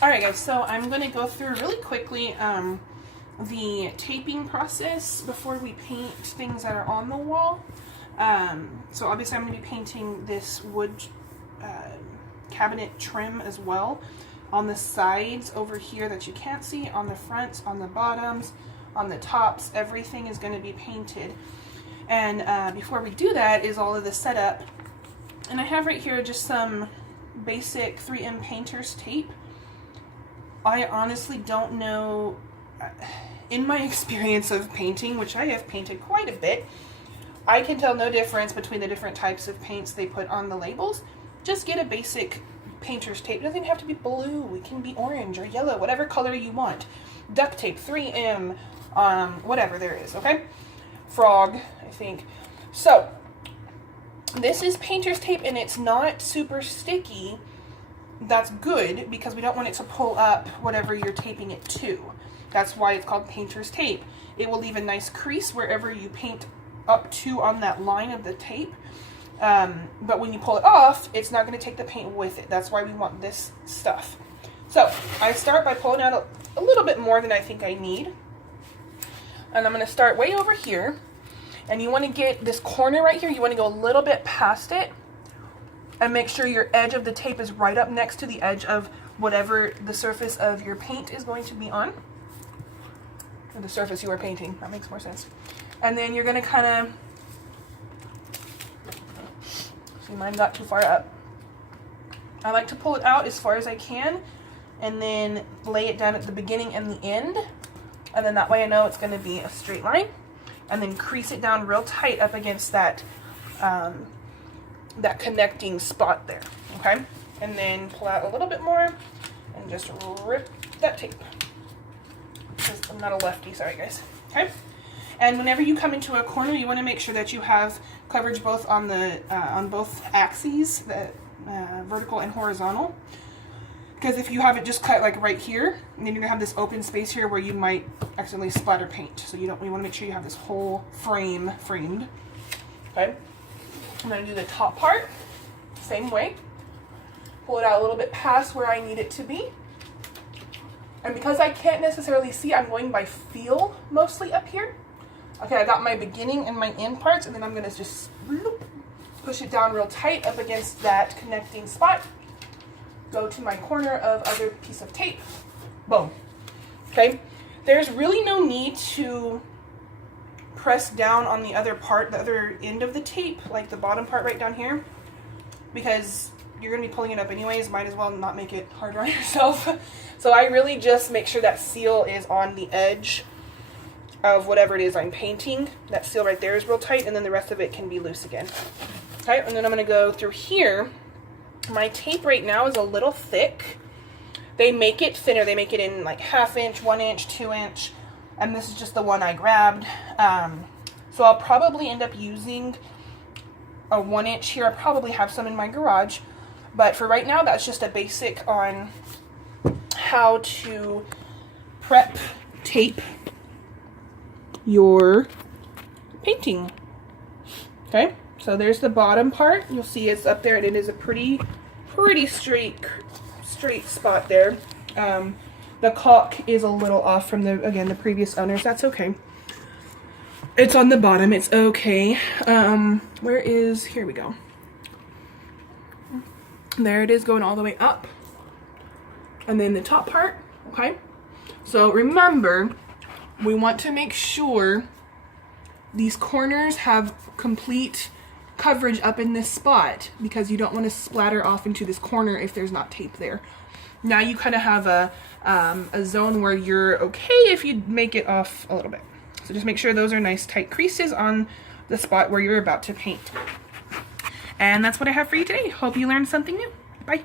All right, guys, so I'm going to go through really quickly the taping process before we paint things that are on the wall. So obviously I'm going to be painting this wood cabinet trim as well on the sides over here that you can't see, on the fronts, on the bottoms, on the tops. Everything is going to be painted. And before we do that is all of the setup. And I have right here just some basic 3M painter's tape. I honestly don't know, in my experience of painting, which I have painted quite a bit, I can tell no difference between the different types of paints they put on the labels. Just get a basic painter's tape. It doesn't have to be blue, it can be orange or yellow, whatever color you want. Duct tape, 3M, whatever there is, okay? Frog, I think. So, this is painter's tape and it's not super sticky. That's good because we don't want it to pull up whatever you're taping it to. That's why it's called painter's tape. It will leave a nice crease wherever you paint up to on that line of the tape. But when you pull it off, it's not going to take the paint with it. That's why we want this stuff. So I start by pulling out a little bit more than I think I need. And I'm going to start way over here. And you want to get this corner right here, you want to go a little bit past it. And make sure your edge of the tape is right up next to the edge of whatever the surface of your paint is going to be on. Or the surface you are painting. That makes more sense. And then you're going to kind of... See, mine got too far up. I like to pull it out as far as I can. And then lay it down at the beginning and the end. And then that way I know it's going to be a straight line. And then crease it down real tight up against that... that connecting spot there, okay? And then pull out a little bit more and just rip that tape. I'm not a lefty, sorry guys, okay? And whenever you come into a corner, you want to make sure that you have coverage both on the on both axes, the vertical and horizontal. Because if you have it just cut like right here, then you're gonna have this open space here where you might accidentally splatter paint. So you want to make sure you have this whole frame framed, okay? I'm going to do the top part, same way. Pull it out a little bit past where I need it to be. And because I can't necessarily see, I'm going by feel mostly up here. Okay, I got my beginning and my end parts, and then I'm going to just push it down real tight up against that connecting spot. Go to my corner of other piece of tape. Boom. Okay, there's really no need to press down on the other part, the other end of the tape, like the bottom part right down here, because you're going to be pulling it up anyways. Might as well not make it harder on yourself. So I really just make sure that seal is on the edge of whatever it is I'm painting. That seal right there is real tight, and then the rest of it can be loose again. Okay, and then I'm going to go through here. My tape right now is a little thick. They make it thinner. They make it in like 1/2 inch, 1 inch, 2 inch. And this is just the one I grabbed. So I'll probably end up using a 1 inch here. I probably have some in my garage. But for right now, that's just a basic on how to prep tape your painting. Okay, so there's the bottom part. You'll see it's up there, and it is a pretty straight spot there. The caulk is a little off from the previous owners. That's okay. It's on the bottom. It's okay. Here we go. There it is, going all the way up. And then the top part, okay? So remember, we want to make sure these corners have complete coverage up in this spot, because you don't want to splatter off into this corner if there's not tape there. Now you kind of have a zone where you're okay if you make it off a little bit. So just make sure those are nice tight creases on the spot where you're about to paint. And that's what I have for you today. Hope you learned something new. Bye.